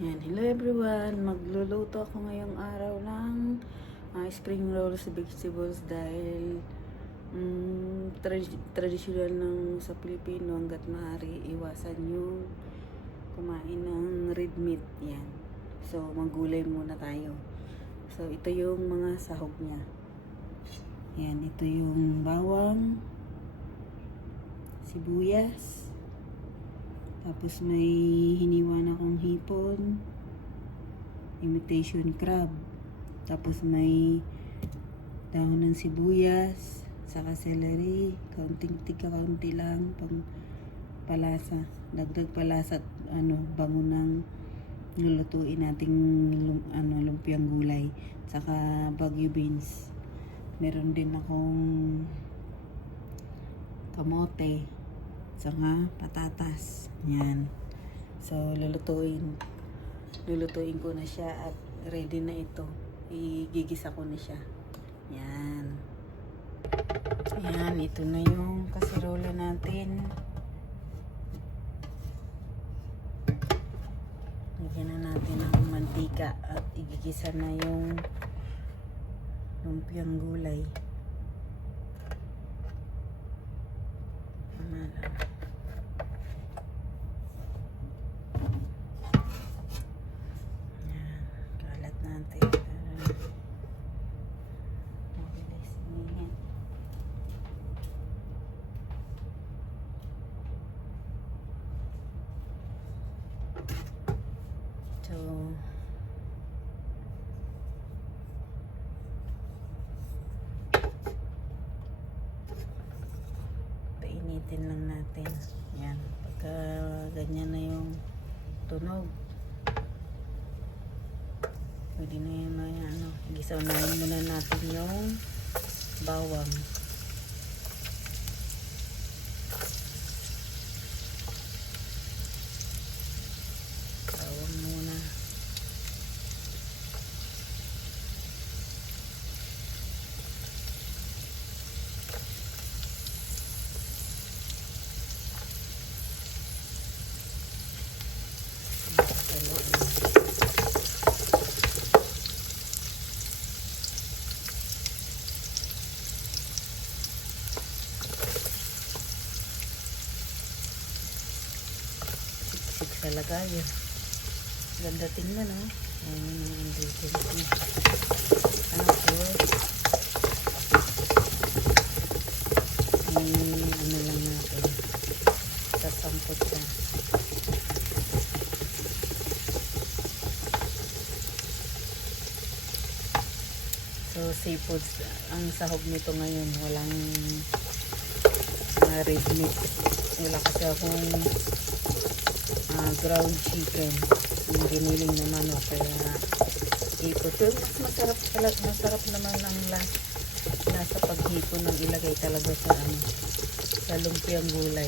Yan, hello everyone. Magluluto ako ngayong araw ng spring rolls vegetables dahil traditional ng sa Pilipino hanggat maaari iwasan yung kumain ng red meat. Yan. So, maggulay muna tayo. So, ito yung mga sahog niya. Yan, ito yung bawang, sibuyas, tapos may hiniwa na akong hipon, imitation crab, tapos may dahon ng sibuyas, saka celery, kaunti lang pang palasa, dagdag palasa at bango ng lulutuin nating lumpiang gulay, saka bagyo beans. Meron din akong kamote, saka patatas. Yan. So, lulutuin ko na siya at ready na ito. Igigisa ko na siya. Yan. Yan, ito na yung kasirola natin. Lagyan na natin ng mantika at igigisa na yung lumpiang gulay. Tama lang. So, painitin lang natin. Yan. Pagka ganyan na yung tunog, pwede na yun na yan. Gisaw na muna natin yung bawang. Bawang muna. Sa lagayan. Ganda tingnan, no? Ayan yung ingredients niya. Tapos, lang natin. Sasampot siya. So, seafoods. Ang sahog nito ngayon, walang red meat. Wala kasi akong ground chicken, yung giniling na manok, kaya hipon. Pero masarap naman ang nasa paghipon ng ilagay talaga sa lumpiang gulay.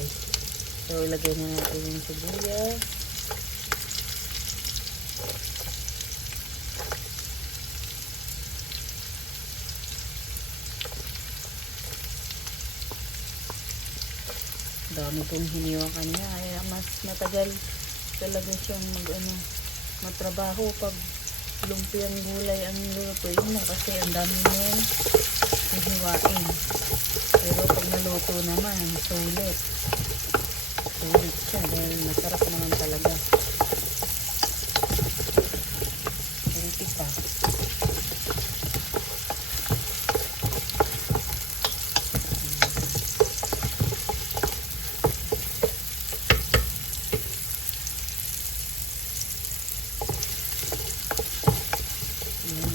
So, ilagay na natin yung sibuyas, dami kong hiniwa kanya, kaya mas matagal talaga siyang matrabaho pag lumpiang gulay ang lutuin mo kasi ang dami mong hihiwain. Pero pag naluto naman, sulit siya dahil masarap naman talaga. Healthy pa.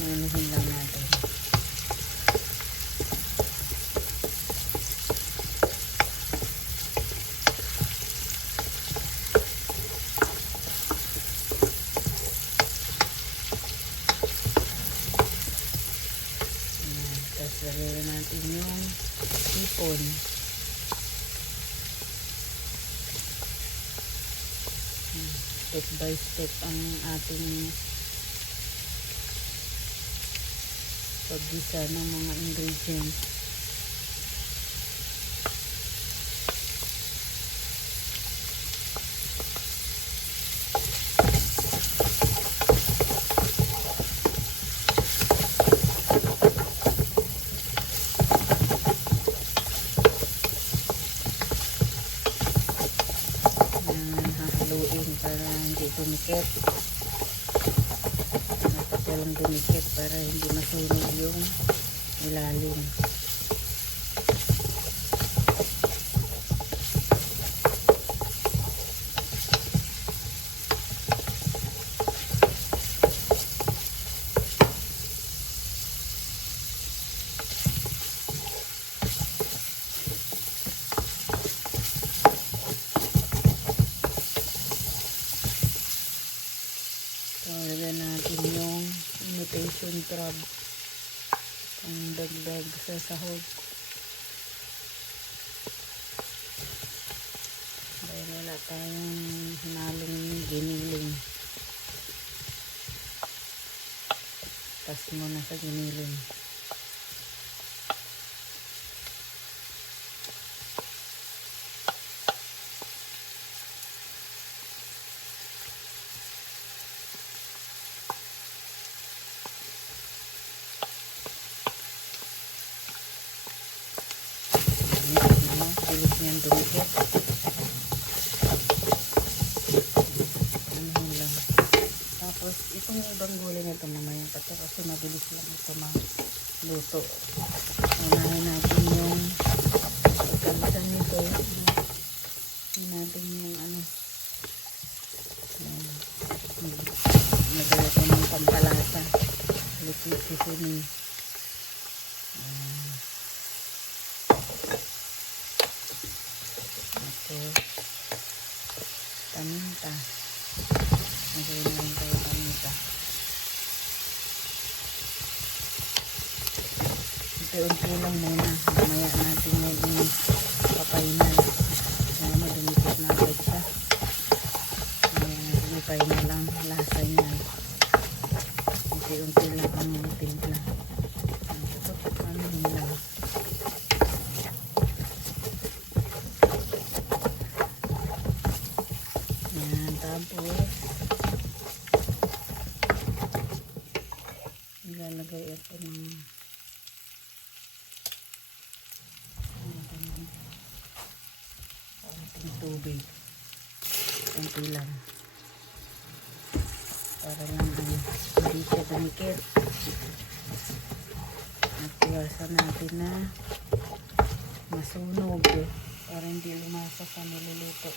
Anuhin lang natin. Tapos lagyan natin yung hipon. Step by step ang ating paggisa ng mga ingredients. dumikit. Dapat walang dumikit para hindi masunog yung ilalim. Lagyan natin yung imitation crab ang dagdag sa sahog. Dahil wala tayong hinalong giniling. Tas muna sa giniling. Bilis niyang dumikit. Ano lang. Tapos, itong ibang gulay na ito mamaya pa ito kasi mabilis lang ito maluto. Unahin natin yung pagkalitan nito. Unahin natin yung ano. Nagala ito ng pampalasa. Liquid seasoning. Paminta. Nagawin na rin tayo paminta. Unti-unti lang muna. Mamaya natin yung papainan. Kaya madumikit na agad siya. Mamaya natin ipainan lang lasa niya. Unti-unti lang ang timpla. Ito, ano lang. Tapos ilalagay ito ng konting tubig, konti lang para lang hindi siya dumikit. At iwasan natin na masunog para hindi lumasa sa niluluto.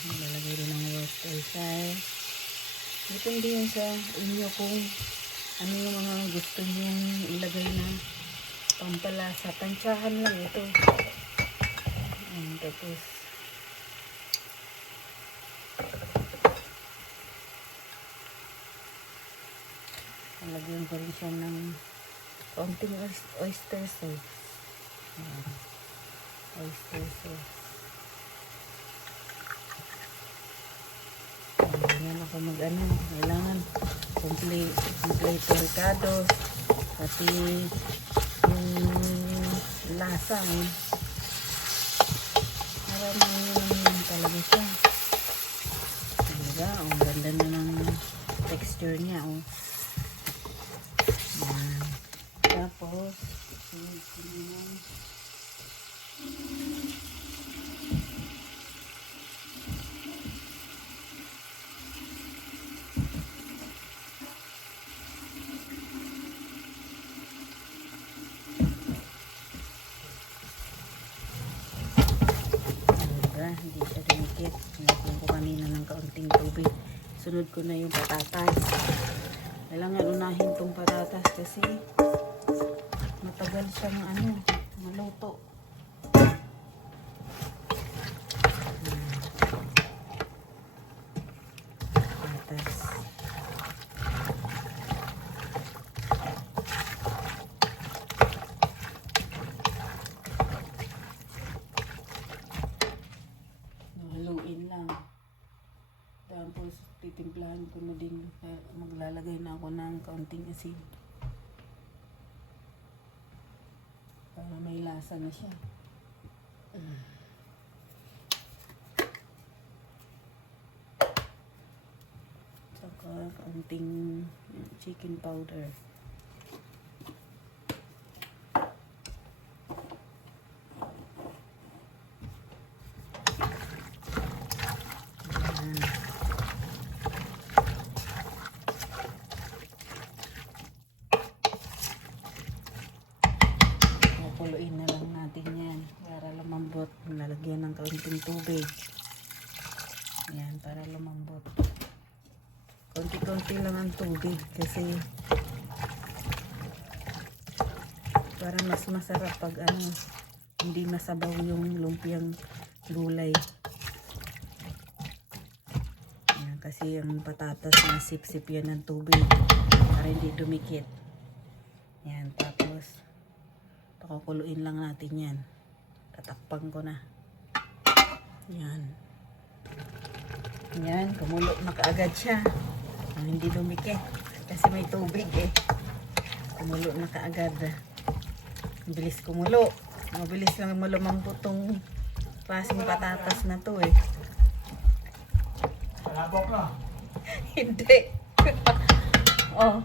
Lalagay rin ng Worcestershire. Depende yun sa inyo kung ano yung mga gusto nyong ilagay na pampalasa. Tansyahan lang ito. Tapos lalagyan ko rin siya ng konting oyster sauce. Oyster sauce. Ganyan ako mag-ano, kailangan kompleto ricado, pati yung lasa marami talaga siya. Talaga, ang ganda na ng texture niya. Tapos hindi siya dumikit. Nilagyan ko kanina ng kaunting tubig. Sunod ko na yung patatas. Kailangan unahin tong patatas kasi matagal siyang maluto. Patatas. Haluin lang. Tapos titimplahan ko na din. Maglalagay na ako ng kaunting asin. Para may lasa na siya. Saka kaunting chicken powder. ng kaunting tubig. Yan, para lumambot. Konti-konti lang ang tubig kasi para mas masarap pag hindi masabaw yung lumpiang gulay. Yan, kasi yung patatas na sip-sip yan ng tubig para hindi dumikit. Yan, tapos pakukuluin lang natin yan. Tatakpan ko na. Yan. Yan, kumulo na kaagad siya. Hindi dumikit kasi may tubig eh. Kumulo na kaagad. Mabilis kumulo. Mabilis lang lumambot tong klaseng patatas na to eh. Palabok na. Hindi. Oh.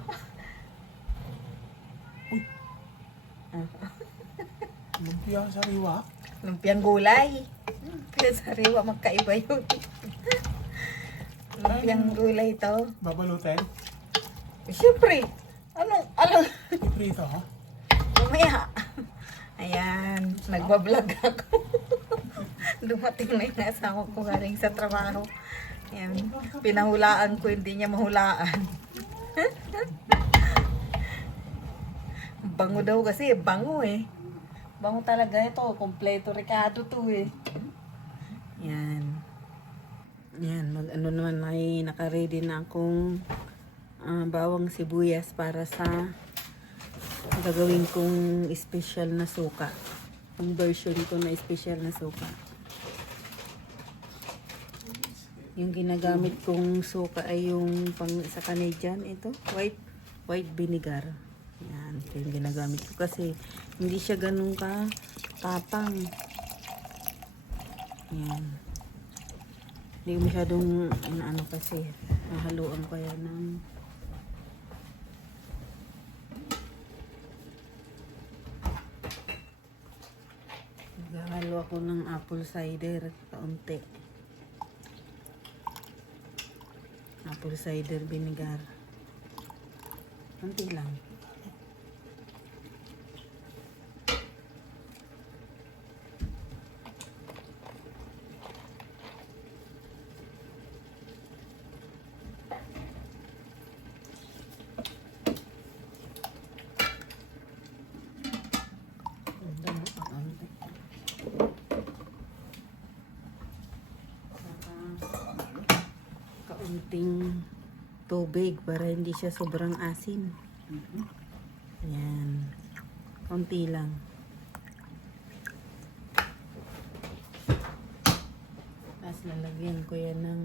Lumpia sa sariwa. Lumpiang gulay. Lumpiang sariwa, magkaiba yun. Lumpiang gulay to. Babalutin. Siyempre. Ano? Prito, ha? Lumaya. Ayan, nagbablog ako. Dumating na yung asawa ko galing sa trabaho. Ayan, pinahulaan ko, hindi niya mahulaan. Bango daw kasi, bango eh. Bango talaga ito, kompleto Ricardo to eh. Yan. Yan, naman ay naka-ready na akong bawang sibuyas para sa gagawin kong special na suka. Yung version ko na special na suka. Yung ginagamit kong suka ay yung sa Canadian, ito, white vinegar. Yan, ito yung ginagamit ko kasi hindi siya ganun ka tapang. Yan. Hindi masyadong ano kasi nahaluan ko yan ng naghahalo ako ng apple cider kaunti. Apple cider vinegar. Kaunti lang. Kaunting tubig para hindi siya sobrang asin. Yan. Kaunti lang. Tapos lalagyan ko yan ng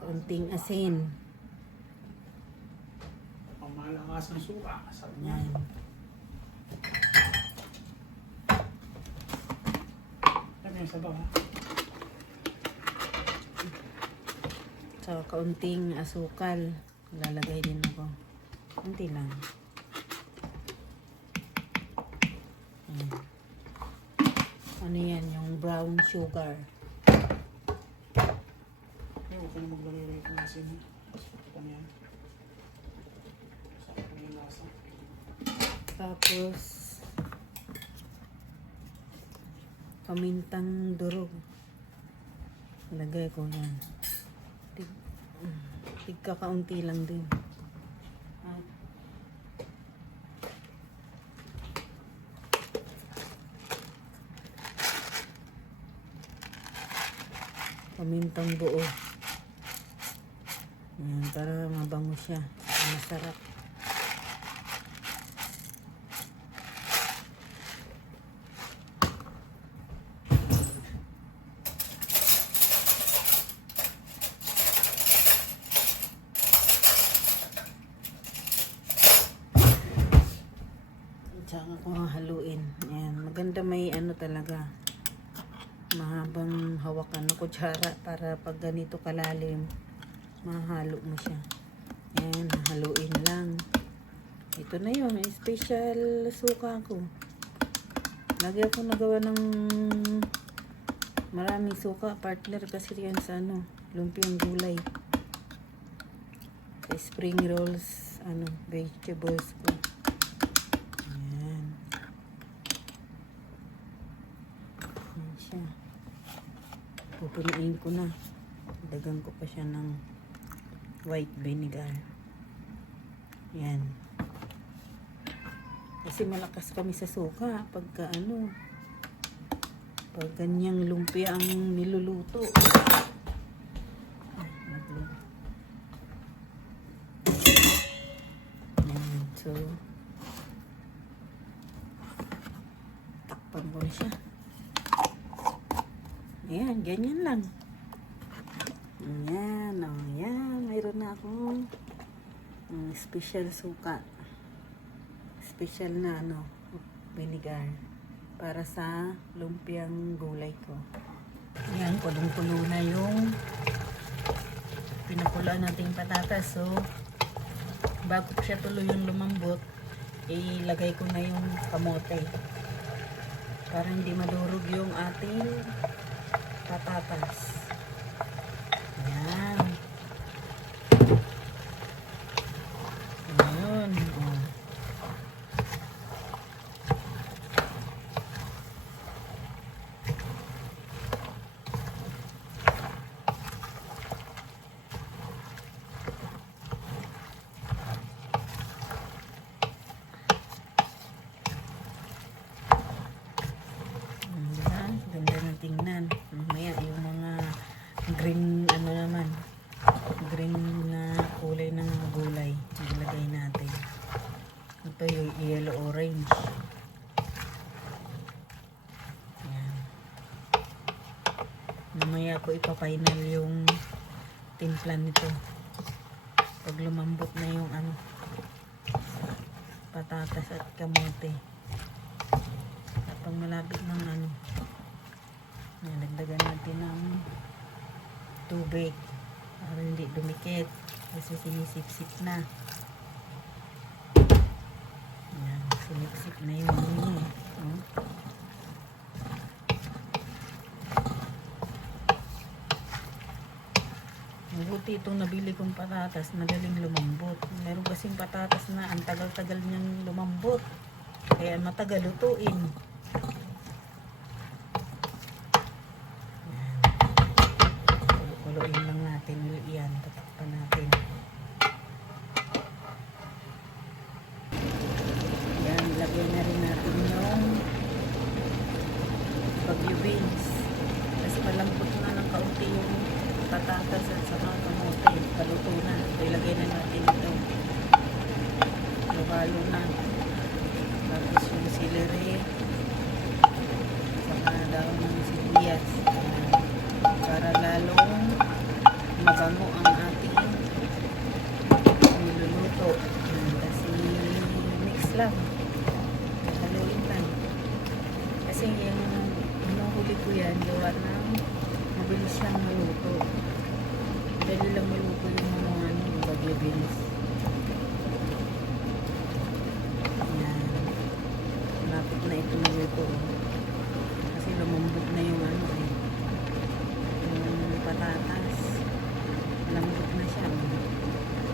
kaunting asin. Ang malakas ng suka. Sabi niya. Yan. Sabi niya sabaw, ha? So, kaunting asukal. Lalagay din ako. Kaunti lang. Ayan. Ano yan? Yung brown sugar. Ay, huwag ka na maglagay ng asin, ha? Ito niya. Sakit na yung lasa. Tapos, pamintang durog. Lagay ko yan. Tigkakaunti lang din. At pamintang buo. Yan, para mabango siya. Masarap. Tsaka ko haluin. Ayan. Maganda may ano talaga. Mahabang hawakan na kutsara para pag ganito kalalim, mahalo mo siya. Ayan. Haluin lang. Ito na yun. Special suka ko. Lagi ako nagawa ng maraming suka. Partner kasi yan sa ano, lumpiang gulay. Sa spring rolls, ano, vegetables ko. ko. Pupunuin ko na. Dagan ko pa siya ng white vinegar. Yan. Kasi malakas kami sa suka pagka ano, pag ganyang lumpia ang niluluto. Yan. So, takpan ko na siya. Ayan, ganyan lang. Ayan, o, ayan. Mayroon na akong special suka. Special na ano, vinegar. Para sa lumpiang gulay ko. Ayan, kulong-kulo na yung pinakulaan nating patatas. So, bago siya tuloy yung lumambot, ilagay ko na yung kamote. Para hindi madurog yung ating patatas. Ayan. Ayan. Oh. Ayan. Ganda ng tingnan. Mamaya yung mga green ano naman, green na kulay ng gulay ilagay natin. Ito yung yellow orange. Ayan. Mamaya ko ipapainal yung timpla nito pag lumambot na yung ano, patatas at kamote. Pag malapit ng ano, nagdagan natin ng tubig para hindi dumikit kasi sinisip-sip na. Ayan, sinisip na yung ano eh. Oh. Mabuti itong nabili kong patatas, magaling lumambot. Meron kasing patatas na ang tagal-tagal niyang lumambot, kaya matagal lutuin. Kuluin lang natin ulit yan. Tatakpan natin. Yan, lagyan na rin natin yung bagyo beans. Kasi malambot na ng kaunti yung patatas at saka kamote. Paluto na. So, ilagay na natin ito. Lubalo na. Tapos yung celery. Saka daw ng sibuyas. Para lalong mabango ang ating niluluto. Kasi mix lang. Haluin lang. Kasi yung inuhuli ko yan, gawa ng mabilis siyang maluto. Dali lang maluto yung mga bagyo beans. Yan. Malapit na ito maluto. Kasi lumambot na yung ano eh. Patatas. Lambot na siya.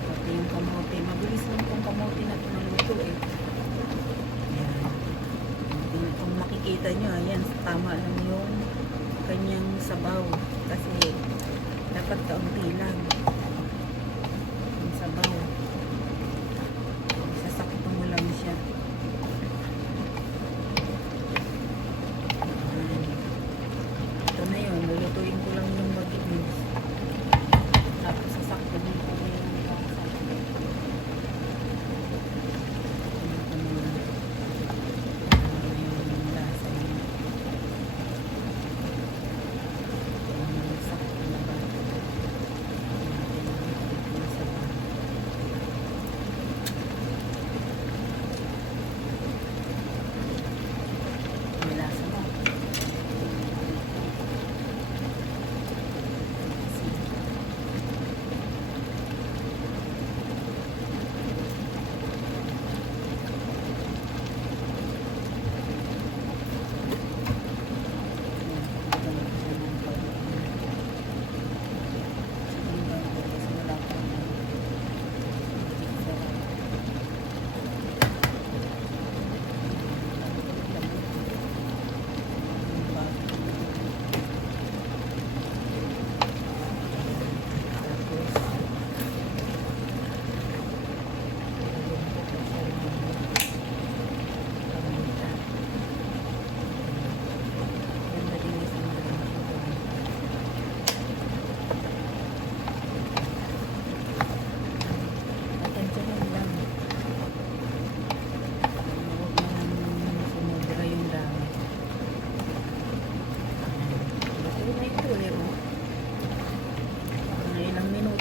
Pati yung kamote. Mabilis lang itong kamote na tumaluto eh. Ayan. Kung makikita nyo, ayan, tama lang yung kanyang sabaw. Kasi dapat kaunti lang yung sabaw. Sasakto mo lang siya. Ito na yun. Lulutuin ko lang yung bagyo beans. Tapos sasakto din ko na yung lasa. Yung lasa niya. Sakto na ba?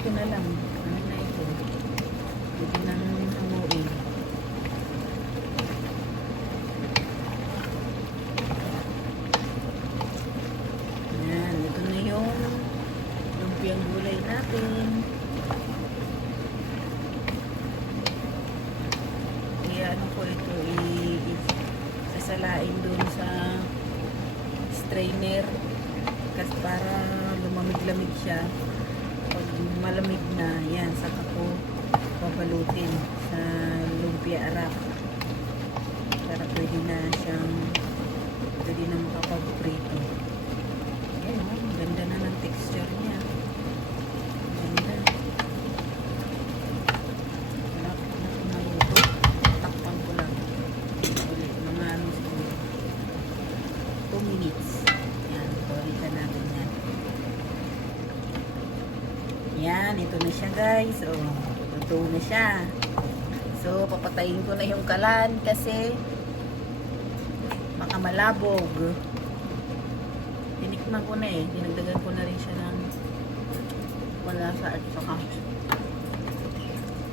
ito na lang. Ano na ito? Pwede nang hanguin. Yan, ito na yung lumpiang gulay natin. Ano ko ito sasalain dun sa strainer kasi para lumamig-lamig siya. Pag malamig na yan, saka ko babalutin sa lumpia arap para pwede na makapag-prito. Ayan, ganda na ng texture niya. Ganda. Yan, ito na siya guys. O, ito na siya. So, papatayin ko na yung kalan kasi baka malabog. Tinikman ko na eh. Dinagdagan ko na rin siya ng malasa at saka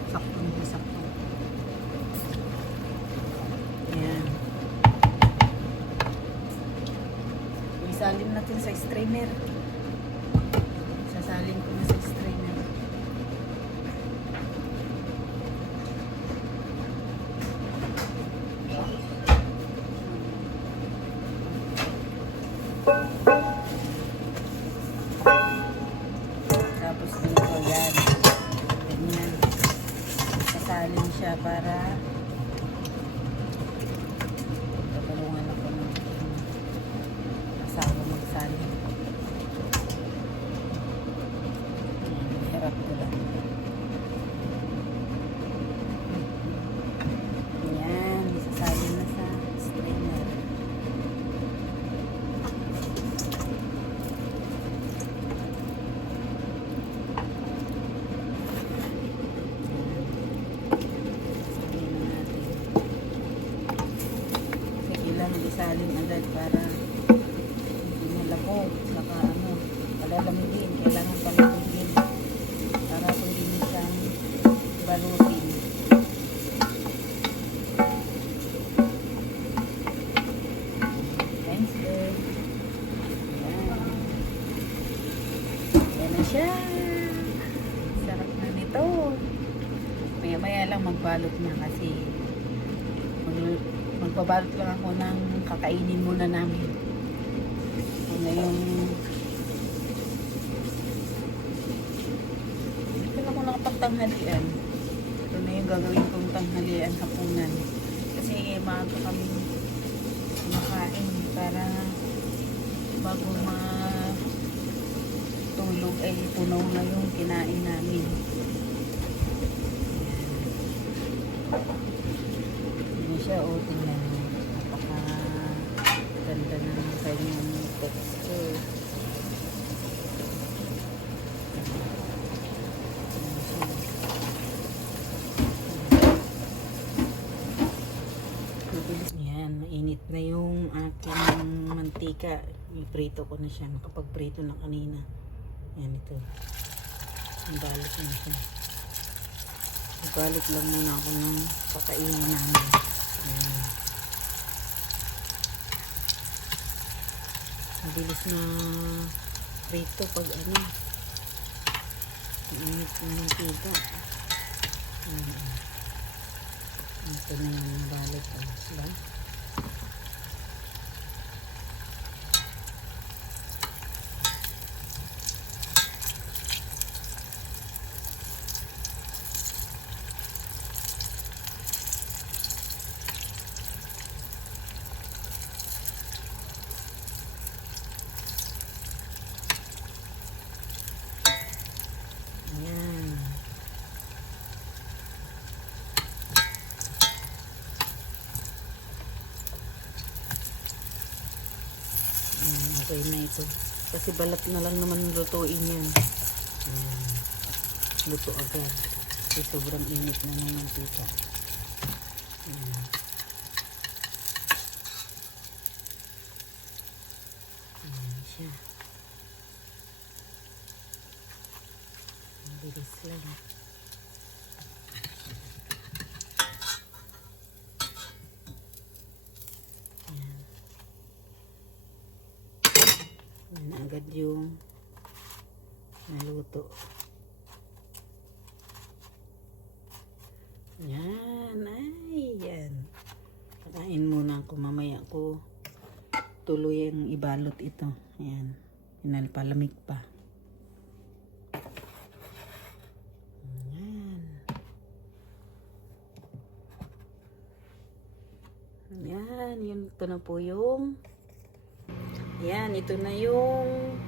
sakto. Yan. Isalin natin sa strainer. Sasalin ko na sa strainer. Tapos dito, yan. Ganyan. Sasalin siya para tutulungan ako ng asawa magsalin. Harap ko lang. Yan, isasalin na sa strainer. Isalin agad para hindi malabog, saka palalamigin, kailangan palamigin para pwede mo siyang balutin. Thanks girl. Yan na siya, sarap na nito. Maya lang magbalot na kasi magbabalot lang ako ng kakainin muna namin. Ito na yung ito na ko nakapagtanghalian. Ito na yung gagawin kong tanghalian hapunan. Kasi maaga kami kumakain para bago matulog ay punaw na yung kinain namin. Siya o tingnan mo, napakaganda ng kanyang texture. Yan, mainit na yung aking mantika. Iprito ko na siya, nakapagprito na kanina. Yan ito, balot na siya. Balot lang muna ako ng kakainin namin. Mabilis na prito pag mainit ng mantika. Ito na yung balot. Diba? Okay na ito. Kasi balat na lang naman lutuin yan. Luto agad. Kasi sobrang init na ng mantika. Ayan siya. Bilis lang. Ayan. Yan agad yung naluto. Yan. Ay, yan. Pakain muna ako. Mamaya ko tuloy ang ibalot ito. Ayan. Pinalpalamig pa. Ayan. Ayan. Yun, ito na po yung ayan. Ito na yung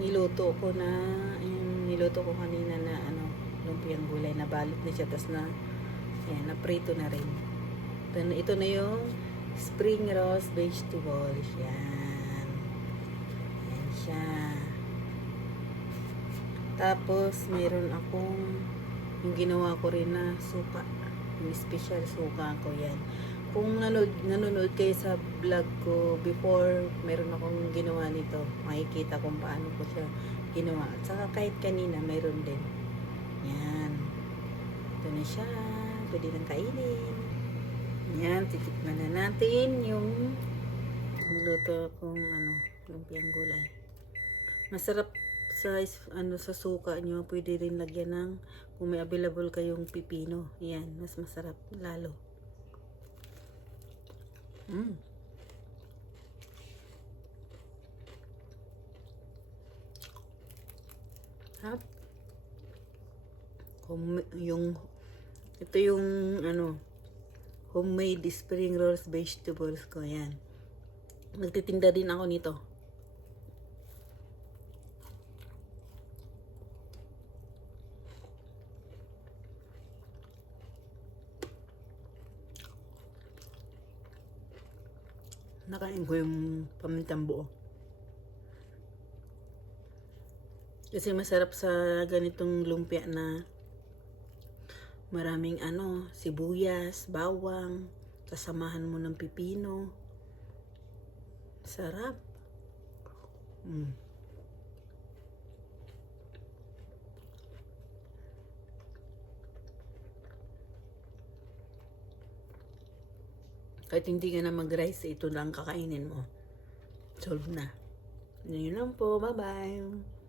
niluto ko na yung niluto ko kanina na ano, lumpiang gulay na balot na siya. Tapos na ayan, naprito na rin. Ito na yung spring roast vegetables. Yan. Yan siya. Tapos, mayroon akong yung ginawa ko rin na suka. Yung special suka ko yan. Kung nanonood kayo sa vlog ko before, meron akong ginawa nito. Makikita kung paano ko siya ginawa. At saka kahit kanina, meron din. Yan. Ito na siya. Pwede nang kainin. Yan, titikman na natin yung niluto kong ano, lumpiang gulay. Masarap sa ano sa suka nyo, pwede rin lagyan ng kung may available kayong pipino. Yan, mas masarap lalo. Hap. Ito yung ano, homemade spring rolls vegetables ko. Yan. Nagtitinda din ako nito. Nakain ko yung pamintang buo. Kasi masarap sa ganitong lumpia na maraming ano, sibuyas, bawang, kasamahan mo ng pipino. Sarap. Kahit hindi ka na mag-rice, ito lang kakainin mo. Solve na. Yun lang po. Bye-bye.